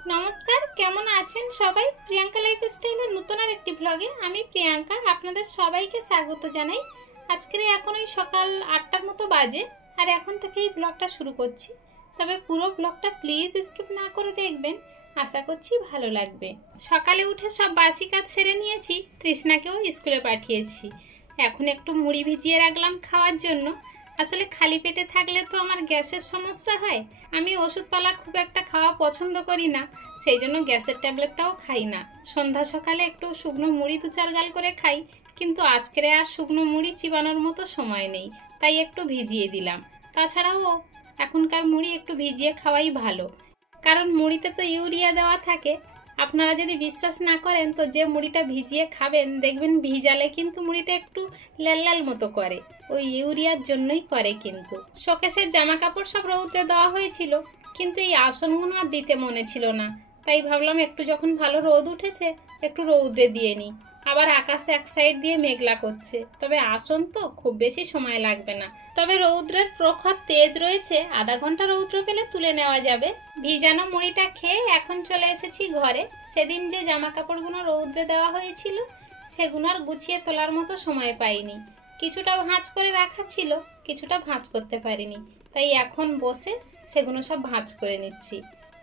নমস্কার, কেমন আছেন সবাই? প্রিয়াঙ্কা লাইফস্টাইলের নতুন আর একটি ব্লগে আমি প্রিয়াঙ্কা আপনাদের সবাইকে স্বাগত জানাই। আজকের এখন ওই সকাল 8টার মতো বাজে, আর এখন থেকে এই ব্লগটা শুরু করছি। তবে পুরো ব্লগটা প্লিজ স্কিপ না করে দেখবেন, আশা করছি ভালো লাগবে। সকালে উঠে সব বাসি কাজ সেরে নিয়েছি, তৃষ্ণাকেও স্কুলে পাঠিয়েছি। এখন একটু মুড়ি ভিজিয়ে রাখলাম খাওয়ার জন্য। আসলে খালি পেটে থাকলে তো আমার গ্যাসের সমস্যা হয়। আমি ওষুধপালা খুব একটা খাওয়া পছন্দ করি না, সেই জন্য গ্যাসের ট্যাবলেটটাও খাই না। সন্ধ্যা সকালে একটু শুকনো মুড়ি 2-4 গাল করে খাই, কিন্তু আজকের আর শুকনো মুড়ি চিবানোর মতো সময় নেই, তাই একটু ভিজিয়ে দিলাম। তাছাড়াও এখনকার মুড়ি একটু ভিজিয়ে খাওয়াই ভালো, কারণ মুড়িতে তো ইউরিয়া দেওয়া থাকে। আপনারা যদি বিশ্বাস না করেন তো যে মুড়িটা ভিজিয়ে খাবেন দেখবেন ভিজালে কিন্তু মুড়িটা একটু লাল লাল মতো করে, ওই ইউরিয়ার জন্যই করে। কিন্তু শোকেসের জামা কাপড় সব রৌদ্রে দেওয়া হয়েছিল, কিন্তু এই আসনগুলো আর দিতে মনে ছিল না, তাই ভাবলাম একটু যখন ভালো রোদ উঠেছে একটু রৌদ্রে দিয়ে নিই। আবার আকাশে এক সাইড দিয়ে মেঘলা করছে, তবে আসন তো খুব বেশি সময় লাগবে না। তবে রৌদ্রের প্রখর তেজ রয়েছে, আধা ঘন্টা রৌদ্র পেলে তুলে নেওয়া যাবে। ভিজানো মুড়িটা খেয়ে এখন চলে এসেছি ঘরে। সেদিন যে জামা কাপড়গুলো রৌদ্রে দেওয়া হয়েছিল সেগুলো আর গুছিয়ে তোলার মতো সময় পাইনি। কিছুটা ভাঁজ করে রাখা ছিল, কিছুটা ভাঁজ করতে পারিনি, তাই এখন বসে সেগুলো সব ভাঁজ করে নিচ্ছি।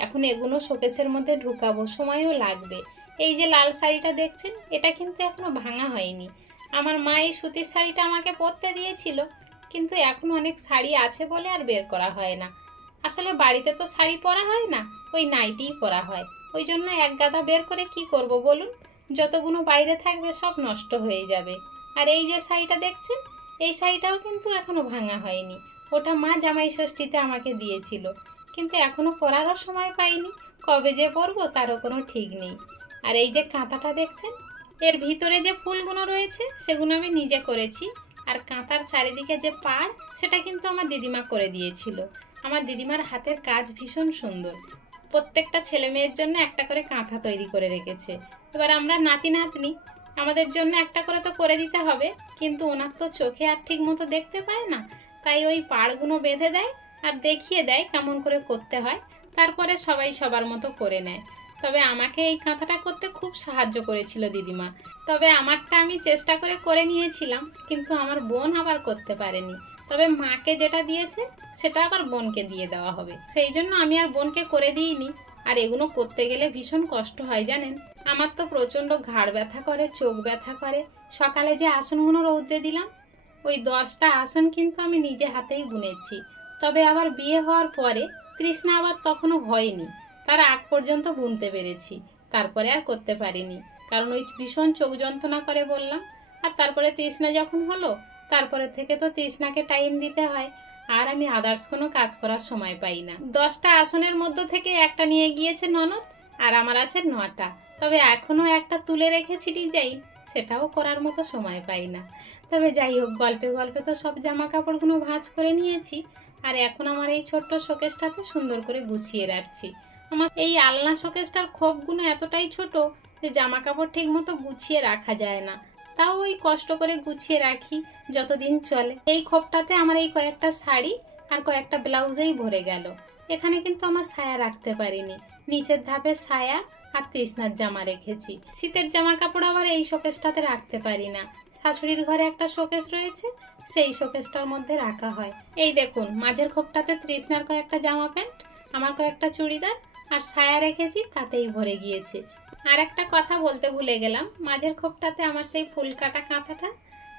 এখন এগুলো শোকেসের মধ্যে ঢুকাবো, সময়ও লাগবে। এই যে লাল শাড়িটা দেখছেন, এটা কিন্তু এখনো ভাঙা হয়নি। আমার মা এই সুতির শাড়িটা আমাকে পরতে দিয়েছিল, কিন্তু এখন অনেক শাড়ি আছে বলে আর বের করা হয় না। আসলে বাড়িতে তো শাড়ি পরা হয় না, ওই নাইটিই পরা হয়। ওই জন্য এক গাদা বের করে কি করব বলুন? যতগুলো বাইরে থাকবে সব নষ্ট হয়ে যাবে। আর এই যে শাড়িটা দেখছেন, এই শাড়িটাও কিন্তু এখনো ভাঙা হয়নি। ওটা মা জামাই ষষ্ঠীতে আমাকে দিয়েছিল, কিন্তু এখনো পরারও সময় পাইনি। কবে যে পরবো তারও কোনো ঠিক নেই। আর এই যে কাঁথাটা দেখছেন, এর ভিতরে যে ফুলগুলো রয়েছে সেগুলো আমি নিজে করেছি। আর কাঁথার চারিদিকে যে পাড়, সেটা কিন্তু আমার দিদিমা করে দিয়েছিল। আমার দিদিমার হাতের কাজ ভীষণ সুন্দর। প্রত্যেকটা ছেলে মেয়ের জন্য একটা করে কাঁথা তৈরি করে রেখেছে। এবার আমরা নাতি নাতনি, আমাদের জন্য একটা করে তো করে দিতে হবে, কিন্তু ওনার তো চোখে আর ঠিক মতো দেখতে পায় না, তাই ওই পাড়গুলো বেঁধে দেয় আর দেখিয়ে দেয় কেমন করে করতে হয়। তারপরে সবাই সবার মতো করে নেয়। তবে আমাকে এই কাঁথাটা করতে খুব সাহায্য করেছিল দিদিমা। তবে আমারটা আমি চেষ্টা করে নিয়েছিলাম, কিন্তু আমার বোন আবার করতে পারেনি। তবে মাকে যেটা দিয়েছে সেটা আবার বোনকে দিয়ে দেওয়া হবে, সেই জন্য আমি আর বোনকে করে দিইনি। আর এগুলো করতে গেলে ভীষণ কষ্ট হয় জানেন। আমার তো প্রচণ্ড ঘাড় ব্যথা করে, চোখ ব্যথা করে। সকালে যে আসনগুলো রৌদ্রে দিলাম, ওই 10টা আসন কিন্তু আমি নিজে হাতেই বুনেছি। তবে আবার বিয়ে হওয়ার পরে তৃষ্ণা আবার তখনও হয়নি, তার আগ পর্যন্ত বুনতে পেরেছি, তারপরে আর করতে পারিনি, কারণ ওই ভীষণ চোখ যন্ত্রণা করে বললাম। আর তারপরে তৃষ্ণা যখন হলো, তারপরে থেকে তো তৃষ্ণাকে টাইম দিতে হয়, আর আমি আদার্স কোনো কাজ করার সময় পাই না। 10টা আসনের মধ্য থেকে একটা নিয়ে গিয়েছে ননদ, আর আমার আছে 9টা। তবে এখনো একটা তুলে রেখেছি ডিজাইন, সেটাও করার মতো সময় পাই না। তবে যাই হোক, গল্পে গল্পে তো সব জামা কাপড়গুলো ভাঁজ করে নিয়েছি, আর এখন আমার এই ছোট্ট শোকেসটাতে সুন্দর করে গুছিয়ে রাখছি। আমার এই আলনা শোকেসটার খোপগুলো এতটাই ছোট যে জামা কাপড় ঠিক মতো গুছিয়ে রাখা যায় না, তাও ওই কষ্ট করে গুছিয়ে রাখি যতদিন চলে। এই খোপটাতে আমার এই কয়েকটা শাড়ি আর কয়েকটা ব্লাউজেই ভরে গেল। এখানে কিন্তু আমার সায়া রাখতে পারিনি, নিচের ধাপে সায়া আর তৃষ্ণার জামা রেখেছি। শীতের জামা কাপড় আবার এই শোকেসটাতে রাখতে পারি না। শাশুড়ির ঘরে একটা শোকেস রয়েছে, সেই শোকেসটার মধ্যে রাখা হয়। এই দেখুন, মাঝের খোপটাতে তৃষ্ণার কয়েকটা জামা প্যান্ট, আমার কয়েকটা চুড়িদার আর সায়া রেখেছি, তাতেই ভরে গিয়েছে। আর একটা কথা বলতে ভুলে গেলাম, মাঝের খোপটাতে আমার সেই ফুল কাটা কাঁথাটা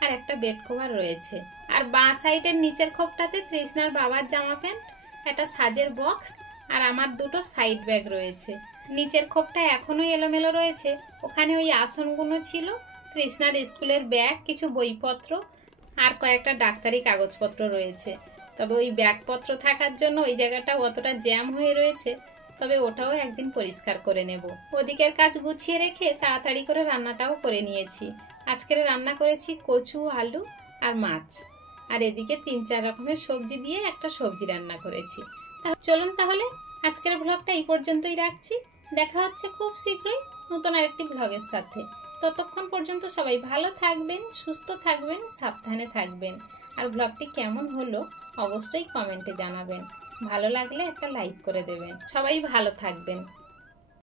আর একটা বেড কভার রয়েছে। আর বাঁ সাইডের নিচের খোপটাতে তৃষ্ণার বাবার জামা প্যান্ট, একটা সাজের বক্স আর আমার 2টো সাইড ব্যাগ রয়েছে। নিচের খোপটা এখনো এলোমেলো রয়েছে, ওখানে ওই আসনগুলো ছিল, তৃষ্ণার স্কুলের ব্যাগ, কিছু বইপত্র আর কয়েকটা ডাক্তারি কাগজপত্র রয়েছে। তবে ওই ব্যাগপত্র থাকার জন্য ওই জায়গাটা অতটা জ্যাম হয়ে রয়েছে, তবে ওটাও একদিন পরিষ্কার করে নেব। ওদিকের কাজ গুছিয়ে রেখে তাড়াতাড়ি করে রান্নাটাও করে নিয়েছি। আজকের রান্না করেছি কচু, আলু আর মাছ, আর এদিকে 3-4 রকমের সবজি দিয়ে একটা সবজি রান্না করেছি। চলুন তাহলে আজকের ব্লগটা এই পর্যন্তই রাখছি। দেখা হচ্ছে খুব শীঘ্রই নতুন আরেকটি ব্লগের সাথে। ততক্ষণ পর্যন্ত সবাই ভালো থাকবেন, সুস্থ থাকবেন, সাবধানে থাকবেন। আর ব্লগটি কেমন হলো অবশ্যই কমেন্টে জানাবেন। ভালো লাগলে একটা লাইক করে দেবেন। সবাই ভালো থাকবেন।